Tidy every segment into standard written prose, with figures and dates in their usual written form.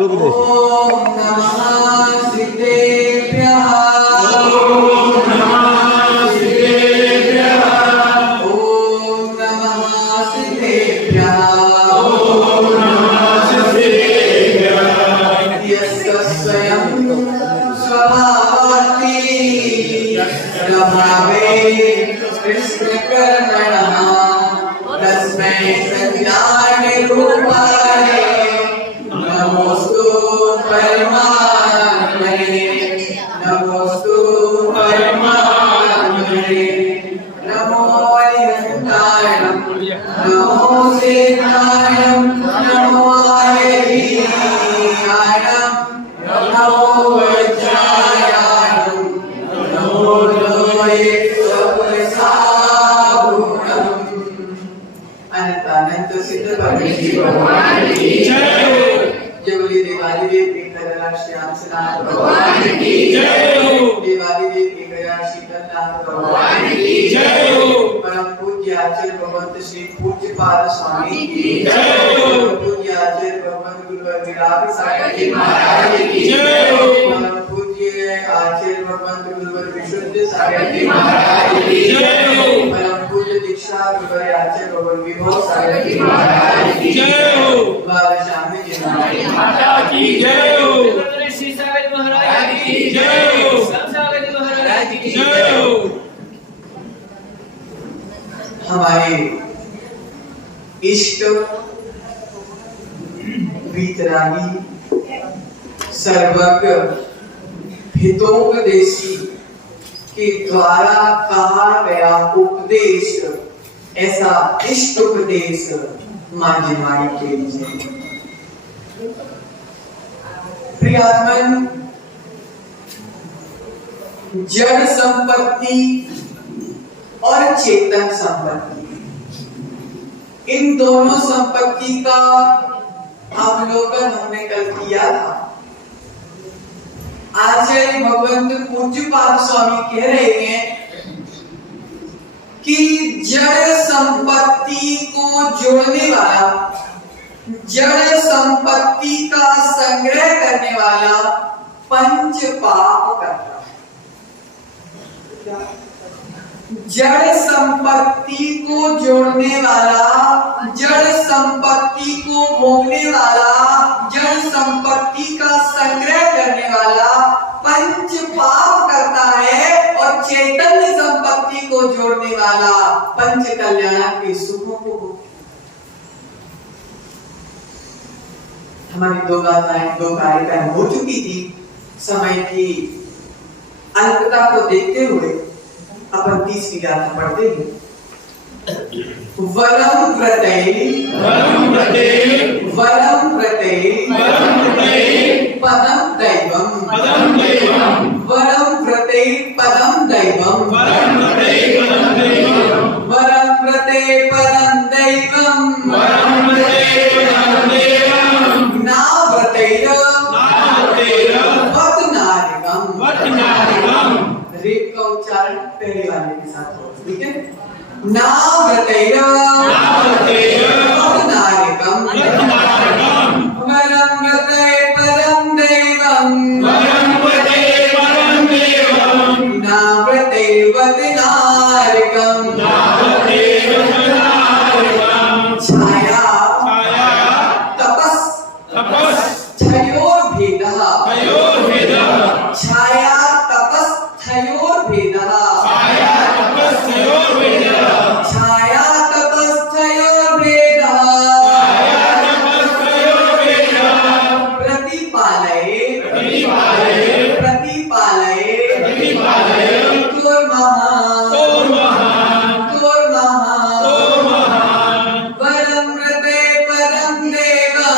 ओम नमः सिद्धेभ्यः ओम नमः सिद्धेभ्यः ओम नमः सिद्धेभ्यः ओम नमः सिद्धेभ्यः यस्य स्वयं स्वभावाति प्रभावे कृष्णकर्मणः तस्मै सज्ञानरूपाय नमोस्तु परमात्मने नमोस्तु परमात्मने नमो अरिहन्तायं नमो सेनायं नमो आयतीयायं नमो वज्रायायं नमो लोये सपुरसाभूतम् अनंत सिद्ध परमेश्वर भगवान की जय हो। जय बोलिए देवाली देव की करुणा श्याम सनातन भगवान की जय हो। देवाली देव की करुणा शीतलनाथ भगवान की जय हो। परम पूज्य आचार्य भगवंत श्री पूज्य पाद स्वामी की जय हो। पूज्य आचार्य भगवंत गुरुवर विराट सागर जी महाराज की जय हो। परम पूज्य आचार्य भगवंत गुरुवर विशुद्ध सागर जी महाराज की जय हो। परम पूज्य दीक्षा गुरुवर आचार्य भगवान विभव सागर जी महाराज की जय हो। बाबा श्याम जी माता की जय हो। श्री सागर महाराज की जय हो। सागर महाराज की जय हो। हमारे इष्ट वीतरागी सर्वज्ञ हितोपदेशी के द्वारा कहा गया उपदेश ऐसा इष्ट उपदेश मांझी माई के लिए प्रियात्मन जड़ संपत्ति और चेतन संपत्ति इन दोनों संपत्ति का अवलोकन हमने कल किया था। आचार्य भगवंत पूज्यपाद स्वामी कह रहे हैं कि जड़ संपत्ति को जोड़ने वाला जड़ संपत्ति का संग्रह करने वाला पंच पाप करता है। जड़ संपत्ति को जोड़ने वाला जड़ संपत्ति को भोगने वाला जड़ संपत्ति का संग्रह करने वाला पंच पाप करता है और चैतन्य संपत्ति को जोड़ने वाला पंच कल्याण के सुखों को। हमारी दो गायिकाएं हो चुकी थी। समय की अल्पता को देखते हुए अपन तीसरी गाथा पढ़ते हैं। वरम व्रते वरम व्रते वरम व्रते वरम व्रते पदम दैवम पदम दैवम वरम व्रते पदम दैवम वरम व्रते पदम दैवम वरम व्रते पदम दैवम वरम व्रते पदम दैवम ना व्रतेर वत नारिकम वत नारिकम। रेप का उच्चारण पहले वाले के साथ हो, ठीक है। ना व्रतेर वत नारिकम वरम व्रते पदम दैवम वरम व्रते पदम दैवम ना व्रते वत नारिकम छाया तपस थयोर भेदः छाया तपस थयोर भेदः छाया तपस थयोर भेदः प्रतिपालये वरम व्रते पदम देवम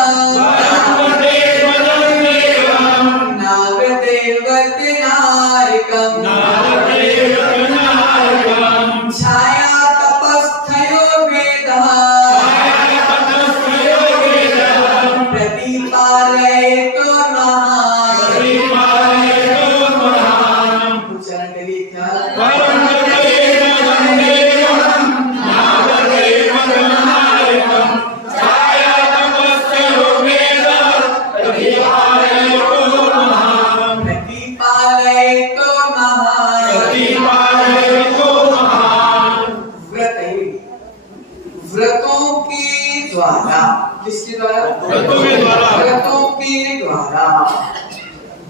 ना व्रते वत नारिकम छाया तपस थयोर भेदः प्रतिपालयेत उच्चारण करिए क्या छाया तपस्या व्रतों के द्वारा व्रतों के द्वारा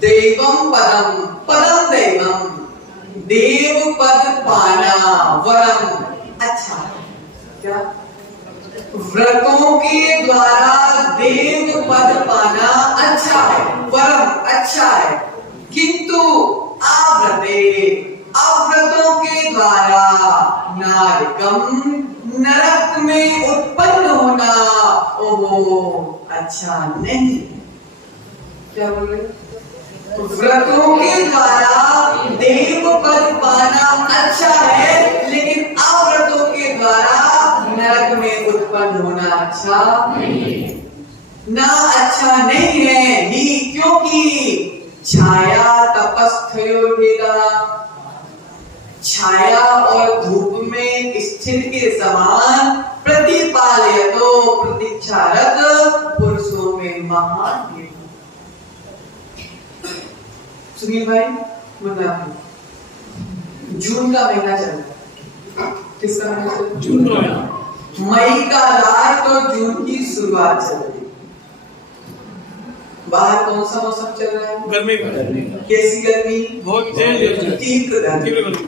देवम पदम पदम देवम देव पद पाना वरम अच्छा क्या व्रतों के द्वारा देव पद पाना अच्छा है वरम अच्छा है किंतु अव्रते अव्रतों के द्वारा नारकम नरक में उत्पन्न होना ओहो अच्छा नहीं। क्या बोल रहे? व्रतों के द्वारा देव पद पाना अच्छा है लेकिन अव्रतों के द्वारा नरक में उत्पन्न होना अच्छा ना अच्छा नहीं है ही क्योंकि छाया तपस्थयोर्भेदा छाया और धूप में स्थिर के समान प्रतिपालयतो प्रतीक्षारत पुरुषों में महान भेद। सुनील भाई मुन्ना जून का महीना चल रहा है किसका महीना चल रहा है? जून का महीना मई का लास्ट और जून की शुरुआत चल रही है। बाहर कौन सा मौसम चल रहा है? गर्मी कैसी गर्मी? बहुत तेज तीव्र गर्मी। गर्मी।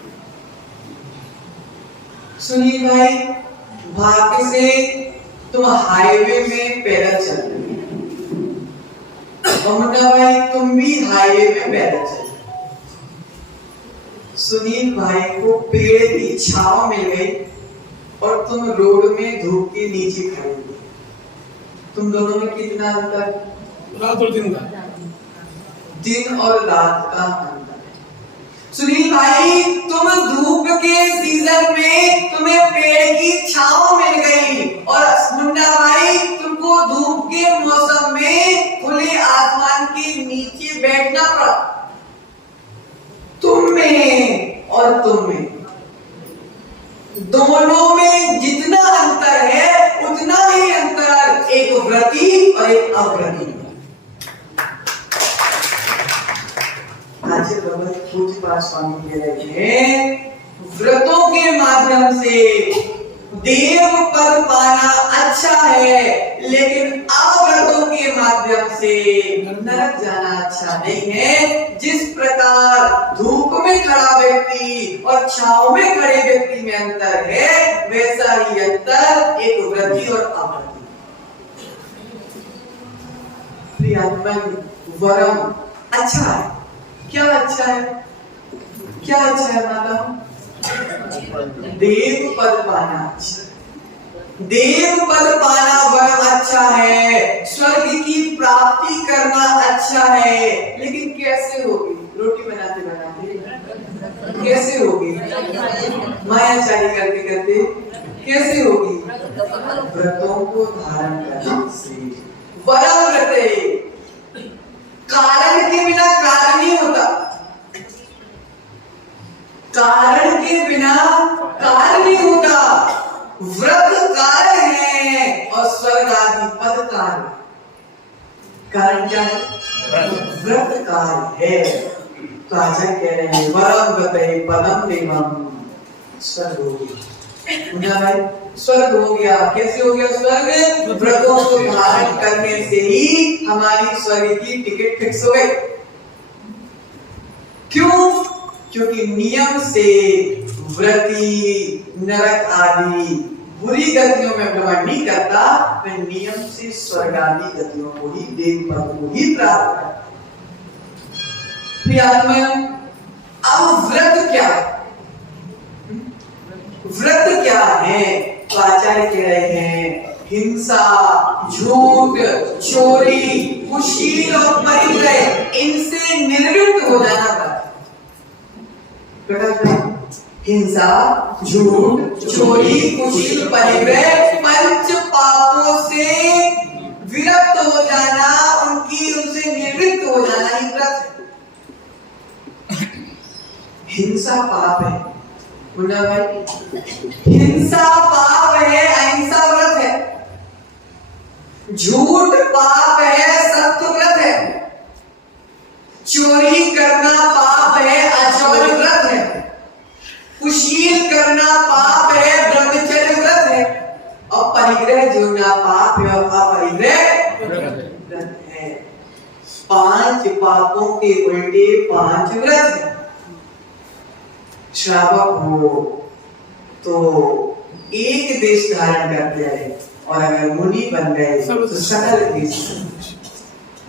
सुनील भाई भाग्य से तुम हाईवे में पैदल चल रहे हो मुन्ना भाई तुम भी हाईवे में पैदल चल रहे हो। सुनील भाई को पेड़ की छांव मिल गई और तुम रोड में धूप के नीचे खड़े हो। तुम दोनों में कितना अंतर? रात और दिन का दिन और रात का अंतर। सुनील भाई तुम धूप के सीजन में तुम्हें पेड़ की छांव मिल गई और मुन्ना भाई तुमको धूप के मौसम में खुले आसमान के नीचे बैठना पड़ा। तुम में और तुम में दोनों में जितना अंतर है उतना ही अंतर एक व्रती और एक अव्रती। पूज्यपाद स्वामी कह रहे हैं व्रतों के माध्यम से देव पद पाना अच्छा है लेकिन अव्रतों के माध्यम से नरक जाना अच्छा नहीं है। जिस प्रकार धूप में खड़ा व्यक्ति और छांव में खड़े व्यक्ति में अंतर है वैसा ही अंतर एक व्रती और अव्रती। प्रियतम वरम अच्छा है। क्या अच्छा है? क्या अच्छा है माता? देव पद पाना अच्छा है। देव पद पाना वरम अच्छा है। स्वर्ग की प्राप्ति करना अच्छा है लेकिन कैसे होगी? रोटी बनाते बनाते कैसे होगी? मायाचारी करते करते कैसे होगी? व्रतों को धारण करने से। वरम व्रते कारण के बिना कार्य नहीं होता। कारण के बिना कार्य नहीं होता। व्रत कार्य है और स्वर्ग आदि पद कार्य। कारण क्या है? व्रत कार्य है। तो आचार्य कह रहे हैं वरम व्रते पदम देवम स्वर्ग हो गया भाई स्वर्ग हो गया। कैसे हो गया स्वर्ग? व्रतों को धारण करने से ही हमारी स्वर्ग की टिकट फिक्स हो गई। क्यों? क्योंकि नियम से व्रती नरक आदि बुरी गतियों में भ्रमण नहीं करता, वह नियम से स्वर्ग आदि गतियों को ही देव पद को ही प्राप्त करता। अब व्रत क्या है? व्रत क्या है? तो आचार्य कह रहे हैं हिंसा, झूठ, चोरी, कुशील और परिग्रह इनसे निर्वृत्त हो जाना पड़ता है। हिंसा, झूठ, चोरी, कुशील, परिग्रह पंच पापों से विरक्त हो जाना, उनसे निर्वृत्त हो जाना ही व्रत है। हिंसा पाप है मुन्ना भाई, हिंसा पाप है, अहिंसा व्रत है। झूठ पाप है, सत्य व्रत है। चोरी करना पाप है, अचौर्य व्रत है। कुशील करना पाप है, ब्रह्मचर्य व्रत है। और परिग्रह जोड़ना पाप है और अपरिग्रह व्रत है। 5 पापों के उल्टे 5 व्रत है। श्रावक हो तो एक देश धारण करते हैं, और अगर मुनि बन गए तो सकल देश।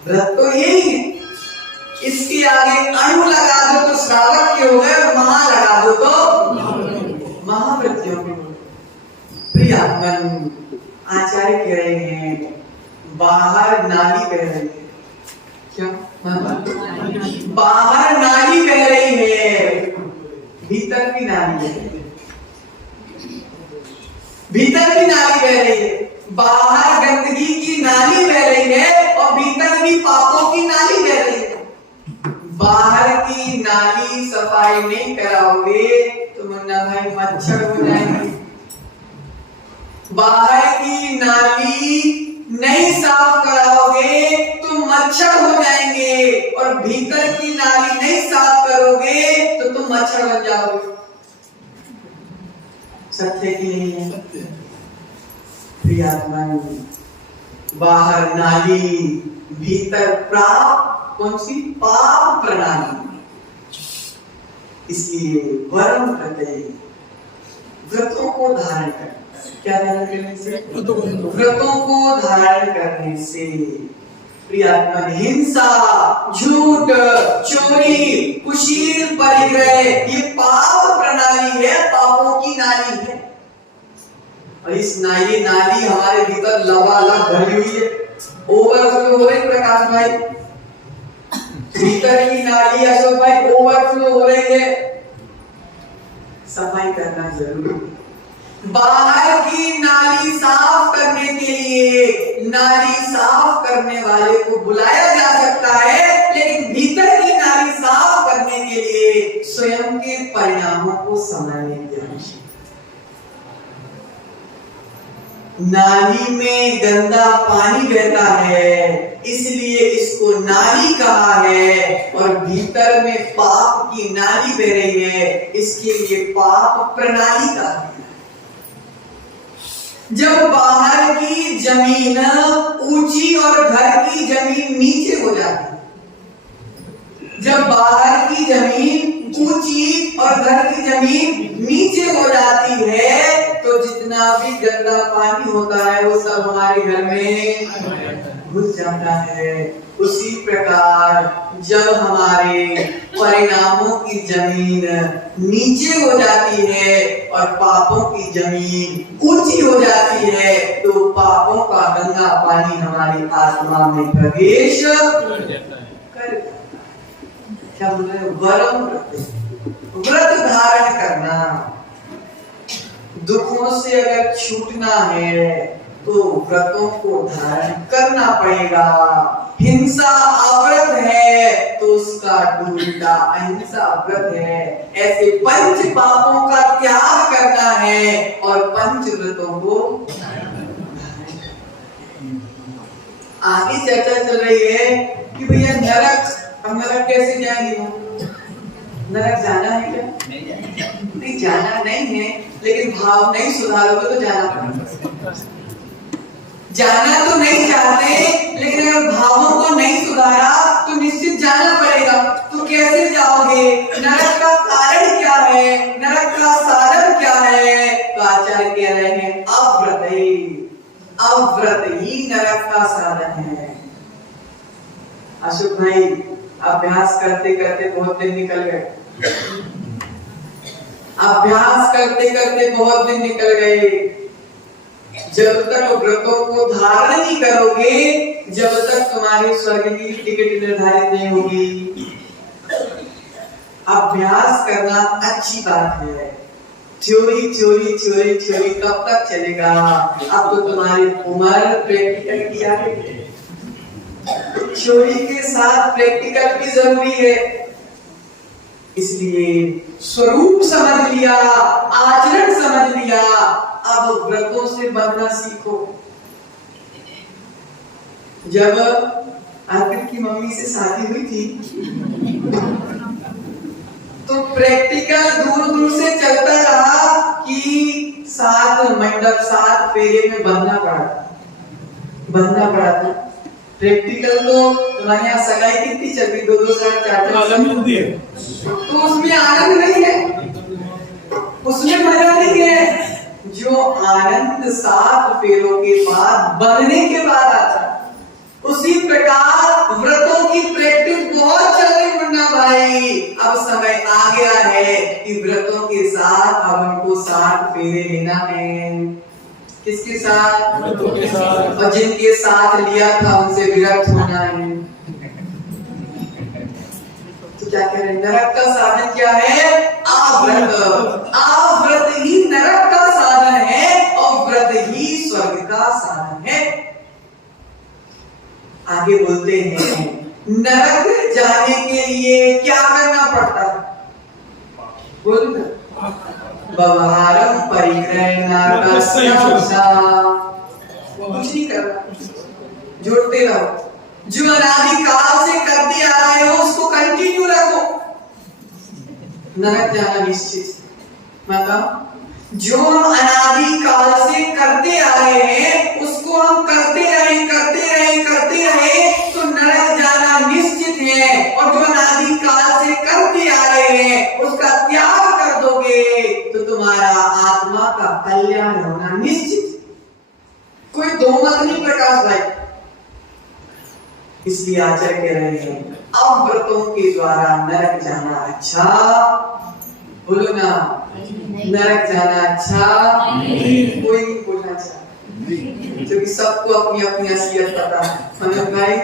व्रत तो यही है। इसके आगे अणु लगा दो तो श्रावक के हो गए, और महा लगा दो तो महाव्रतियों के। प्रियात्मन आचार्य कह रहे हैं बाहर नाली बह रही है। क्या बाहर नाली बह रही है, भीतर की नाली है। भीतर की नाली बह रही है। बाहर गंदगी की नाली बह रही है, और भीतर भी पापों की नाली बह रही है। बाहर की नाली सफाई नहीं कराओगे तो मुन्ना भाई मच्छर हो जाएंगे। बाहर की नाली नहीं साफ कराओगे तो मच्छर हो जाएंगे, और भीतर की नाली नहीं साफ करोगे तो तुम मच्छर बन जाओगे। सत्य की नहीं है? प्रियात्मन बाहर नाली, भीतर प्राप, कौन सी? पाप प्रणाली। इसलिए वर्म व्रते, व्रतों को धारण कर। क्या धारण करने से? व्रतों को धारण करने से प्रियात्मन हिंसा, झूठ, चोरी, कुशील, परिग्रह, ये पाप प्रणाली है, पापों की नाली है। और इस नाली हमारे भीतर लबालब भरी हुई है, ओवरफ्लो हो रही। प्रकाश भाई, भीतर की नाली अशोक भाई ओवरफ्लो हो रही है, सफाई करना जरूरी है। बाहर की नाली साफ करने के लिए नाली साफ करने वाले को बुलाया जा सकता है, लेकिन भीतर की नाली साफ करने के लिए स्वयं के परिणामों को समझने की आवश्यकता। नाली में गंदा पानी बहता है, इसलिए इसको नाली कहा है, और भीतर में पाप की नाली बह रही है, इसके लिए पाप प्रणाली कहा है। जब बाहर की जमीन ऊंची और घर की जमीन नीचे हो जाती है, जब बाहर की जमीन ऊंची और घर की जमीन नीचे हो जाती है, तो जितना भी गंदा पानी होता है वो सब हमारे घर में घुस जाता है। उसी प्रकार जब हमारे परिणामों की जमीन नीचे हो जाती है और पापों की जमीन ऊंची हो जाती है, तो पापों का गंदा पानी हमारी आत्मा में प्रवेश कर। क्या बोल रहे? वर्म व्रत धारण करना। दुखों से अगर छूटना है तो व्रतों को धारण करना पड़ेगा। हिंसा अव्रत है तो उसका उल्टा अहिंसा व्रत है। ऐसे 5 पापों का त्याग करना है और 5 व्रतों को। आगे चर्चा चल रही है कि भैया नरक, हम नरक कैसे जाएंगे? नरक जाना है क्या? नहीं जाना नहीं है, लेकिन भाव नहीं सुधारोगे तो जाना पड़ेगा। जाना तो नहीं चाहते, लेकिन अगर भावों को नहीं सुधारा तो निश्चित जाना पड़ेगा। तो कैसे जाओगे? नरक का कारण क्या है? नरक का साधन क्या है? तो आचार्य कह रहे हैं अव्रत ही नरक का साधन है। अशोक भाई, अभ्यास करते करते बहुत दिन निकल गए। अभ्यास करते करते बहुत दिन निकल गए। जब तक व्रतों को धारण नहीं करोगे, जब तक तुम्हारी स्वर्ग की टिकट निर्धारित नहीं होगी। अभ्यास करना अच्छी बात है। थ्योरी थ्योरी थ्योरी थ्योरी कब तक चलेगा? अब तो तुम्हारी उम्र प्रैक्टिकल की आ गई। थ्योरी के साथ प्रैक्टिकल भी जरूरी है। इसलिए स्वरूप समझ लिया, आचरण समझ लिया, अब व्रतों से बंधना सीखो। जब अर्पित की मम्मी से शादी हुई थी तो प्रैक्टिकल दूर दूर से चलता रहा कि 7 मंडप 7 फेरे में बंधना पड़ा था। प्रैक्टिकल तो तुम्हारे यहाँ सगाई कितनी चल रही, 2-2 साल 4-4 आनंद मिलती है। तो उसमें आनंद नहीं है, उसमें मजा नहीं है। जो आनंद 7 फेरों के बाद बनने के बाद आता है, उसी प्रकार व्रतों की प्रैक्टिस बहुत चल रही मुन्ना भाई। अब समय आ गया है कि व्रतों के साथ अब हमको 7 फेरे लेना है। किसके साथ? व्रतों के साथ। और जिनके साथ लिया था उनसे विरक्त होना है। तो क्या कह रहे हैं? नरक का साधन क्या है? आव्रत। आव्रत ही नरक का साधन है और व्रत ही स्वर्ग का साधन है। आगे बोलते हैं, नरक जाने के लिए क्या करना पड़ता है? बोल ना। व्यवहारम परिग्रह नारकस्य कुछ नहीं करना, जोड़ते रहो। जो अनादिकाल से करते आ रहे हो उसको कंटिन्यू रखो। नरक जाना निश्चित। मतलब जो हम अनादिकाल से करते आ रहे हैं उसको हम करते रहे तो नरक जाना निश्चित है। और जो अनादिकाल से करते आ रहे हैं उसका त्याग कर दोगे तो तुम्हारा आत्मा का कल्याण होना निश्चित। कोई दो मत नहीं प्रकाश भाई। इसलिए आचार्य कह रहे हैं, अब व्रतों के द्वारा नरक जाना अच्छा, बोलो ना, नरक जाना अच्छा कोई नहीं बोलना अच्छा, क्योंकि सबको अपनी अपनी असलियत पता है। मनोज भाई,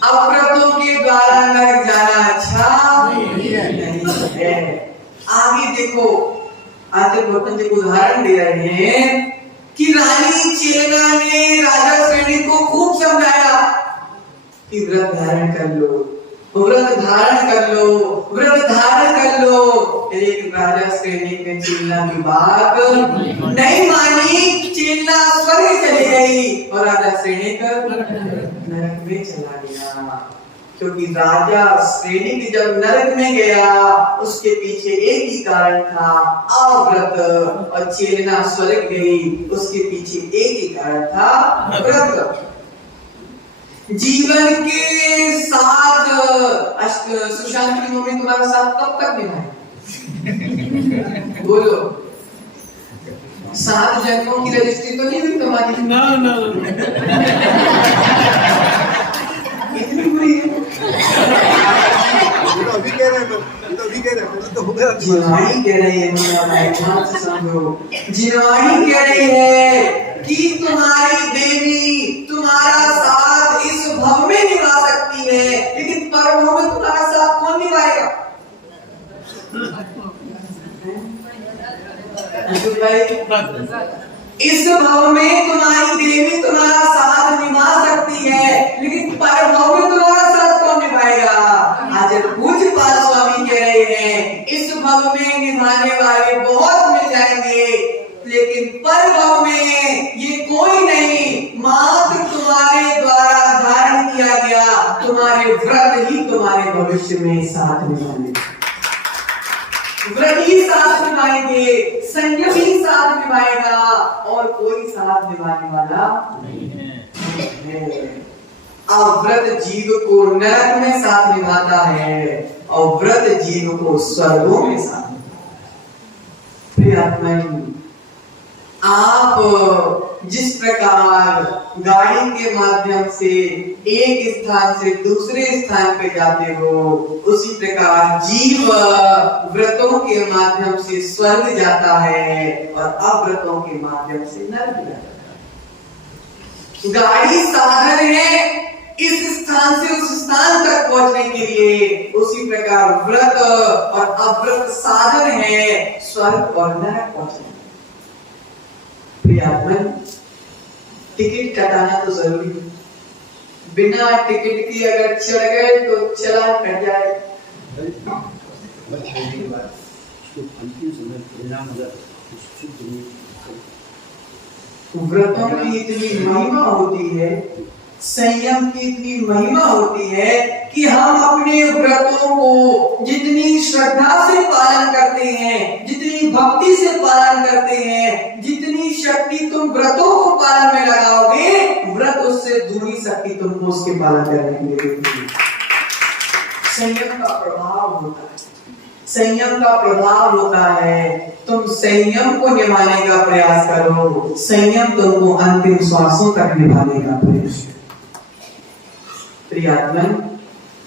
अब व्रतों के द्वारा नरक जाना अच्छा नहीं है। आगे देखो, आचार्य गौतम जी को उदाहरण दे रहे हैं कि रानी चेला ने राजा श्रेणी को खूब समझाया कि व्रत धारण कर लो, व्रत धारण कर लो, व्रत धारण कर लो। एक राजा श्रेणी ने चेला की बात नहीं मानी, चेला स्वर्ग चली गई और राजा श्रेणी नरक में चला गया। क्योंकि राजा श्रेणी जब नरक में गया उसके पीछे एक ही कारण था, अव्रत। और चेला स्वर्ग गई उसके पीछे एक ही कारण था, व्रत। जीवन के साथ सुशांत की मम्मी तुम्हारा साथ कब तक निभाए? बोलो, 7 जन्मों की रजिस्ट्री तो नहीं हुई तुम्हारी? ना ना इतनी बुरी है। अभी कह रहे हैं, अभी कह रहे हैं, तो हो गया। जिनवाणी कह रही है, मुन्ना भाई ध्यान से समझो। जिनवाणी कह रही है कि तुम्हारी देवी तुम्हारा साथ इस भव में निभा सकती है, लेकिन परभव में तुम्हारा साथ कौन निभाएगा? इस भव में तुम्हारी देवी तुम्हारा साथ निभा सकती है, लेकिन परभव में तुम्हारा साथ कौन निभाएगा? आज पूज्य पाद स्वामी कह रहे हैं, इस भव में निभाने वाले बहुत मिल जाएंगे, लेकिन परभव में ये कोई नहीं। मात्र तुम्हारे द्वारा धारण किया गया तुम्हारे व्रत ही तुम्हारे भविष्य में साथ निभाएंगे, व्रत ही साथ निभाएंगे, संयम ही साथ निभाएगा, और कोई साथ निभाने वाला नहीं है। अव्रत जीव को नरक में साथ निभाता है और व्रत जीव को स्वर्गों में साथ निभाता है। आप जिस प्रकार गाड़ी के माध्यम से एक स्थान से दूसरे स्थान पे जाते हो, उसी प्रकार जीव व्रतों के माध्यम से स्वर्ग जाता है और अव्रतों के माध्यम से नरक जाता है। गाड़ी साधन है इस स्थान से उस स्थान तक पहुंचने के लिए, उसी प्रकार व्रत और अव्रत साधन है स्वर्ग और नरक पहुंचने। टिकट कटाना तो जरूरी है, बिना टिकट के अगर चढ़ गए तो चलान कट जाए। व्रतों की इतनी महिमा होती है संयम की इतनी महिमा होती है कि हम अपने व्रतों को जितनी श्रद्धा से पालन करते हैं, जितनी भक्ति से पालन करते हैं, जितनी शक्ति तुम व्रतों को पालन में लगाओगे, व्रत उससे दूरी शक्ति तुमको उसके पालन करने के लिए देती है। संयम का प्रभाव होता है, संयम का प्रभाव होता है। तुम संयम को निभाने का प्रयास करो, संयम तुमको अंतिम श्वासों तक निभाने का प्रयास करो। प्रियात्मन,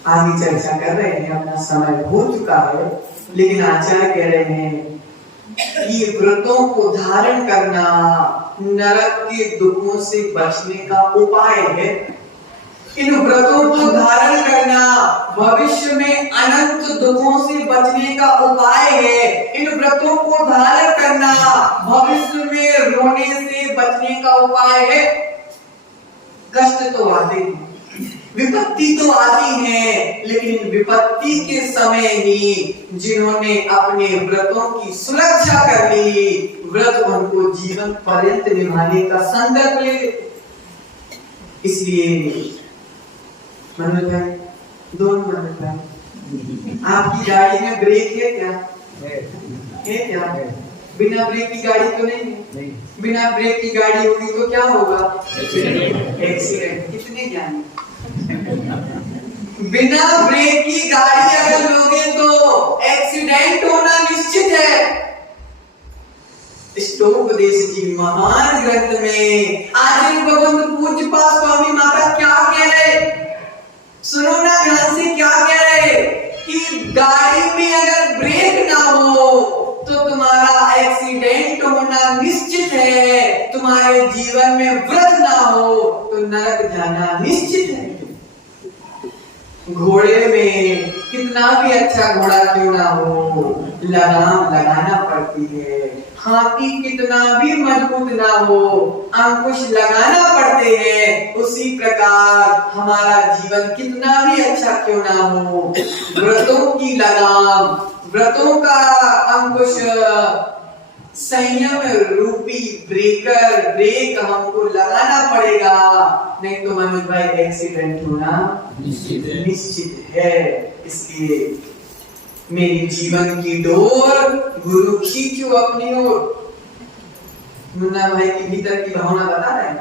आगे चर्चा कर रहे हैं, अपना समय हो चुका है, लेकिन आचार्य कह रहे हैं कि व्रतों को धारण करना नरक के दुखों से बचने का उपाय है। इन व्रतों को धारण करना भविष्य में अनंत दुखों से बचने का उपाय है। इन व्रतों को धारण करना भविष्य में रोने से बचने का उपाय है। कष्ट तो आते हैं, विपत्ति तो आती है, लेकिन विपत्ति के समय ही जिन्होंने अपने व्रतों की सुरक्षा कर ली, व्रत उनको जीवन पर्यंत निभाने का संकल्प ले। इसलिए मनोज भाई, दोनों मनोज भाई, आपकी गाड़ी में ब्रेक है क्या? है क्या? बिना ब्रेक की गाड़ी तो नहीं। बिना ब्रेक की गाड़ी होगी तो क्या होगा? एक्सीडेंट। कितने ज्ञानी। बिना ब्रेक की गाड़ी अगर लोगे तो एक्सीडेंट होना निश्चित है। स्टोपदेश जी महान ग्रंथ में आचार्य भगवंत पूज्यपाद स्वामी माता क्या कह रहे, सुनो ना ध्यान से, क्या कह रहे कि गाड़ी में अगर ब्रेक ना हो तो तुम्हारा एक्सीडेंट होना निश्चित है, तुम्हारे जीवन में व्रत ना हो तो नरक जाना निश्चित है। घोड़े में कितना भी अच्छा घोड़ा क्यों ना हो, लगाम लगाना पड़ती है। हाथी कितना भी मजबूत ना हो, अंकुश लगाना पड़ते हैं। उसी प्रकार हमारा जीवन कितना भी अच्छा क्यों ना हो, व्रतों की लगाम, व्रतों का अंकुश, संयम रूपी ब्रेक हमको लगाना पड़ेगा, नहीं तो मनोज भाई एक्सीडेंट होना निश्चित है। इसलिए मेरी जीवन की डोर गुरु खींचो अपनी ओर। मुन्ना भाई के भीतर की भावना बता रहे हैं,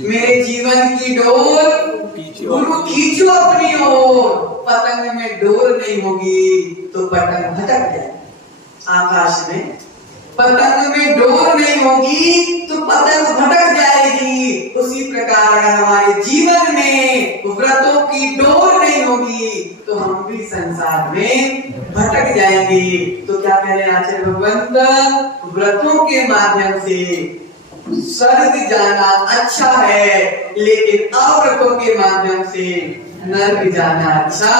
मेरे जीवन की डोर गुरु खींचो अपनी ओर। पतंग में डोर नहीं होगी तो पतंग भटक जाए। आकाश में पतंग में डोर नहीं होगी तो पतंग भटक जाएगी। उसी प्रकार अगर हमारे जीवन में व्रतों की डोर नहीं होगी तो हम भी संसार में भटक जाएंगे। तो क्या कह रहे हैं आचार्य भगवंत, व्रतों के माध्यम से स्वर्ग जाना अच्छा है, लेकिन अव्रतों के माध्यम से नरक जाना अच्छा।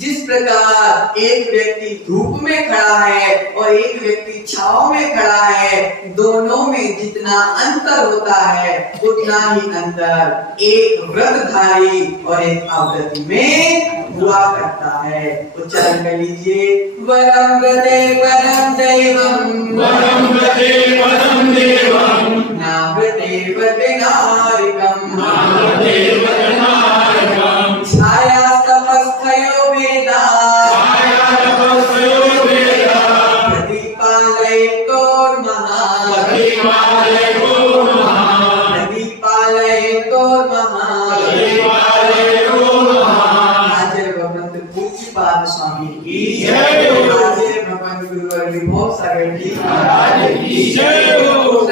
जिस प्रकार एक व्यक्ति धूप में खड़ा है और एक व्यक्ति छांव में खड़ा है, दोनों में जितना अंतर होता है उतना ही अंतर एक व्रतधारी और एक अव्रती में हुआ करता है। उच्चारण कर लीजिए, वरम व्रते परम दैवम, वरम व्रते परम देवम, नाव्रते वदनारिकम, नाव्रते वदनारिकम, छाया तपस्थयो वेदा, छाया तपस्थयो वेदा, प्रतिपालयतो महान्, प्रतिपालयतो महान्, प्रतिपालयतो महान्, प्रतिपालयतो महान्। आचार्य भगवंत पूज्यपाद स्वामी की जय हो। आचार्य भगवंत गुरुवर विभव सागर जी महाराज की जय हो।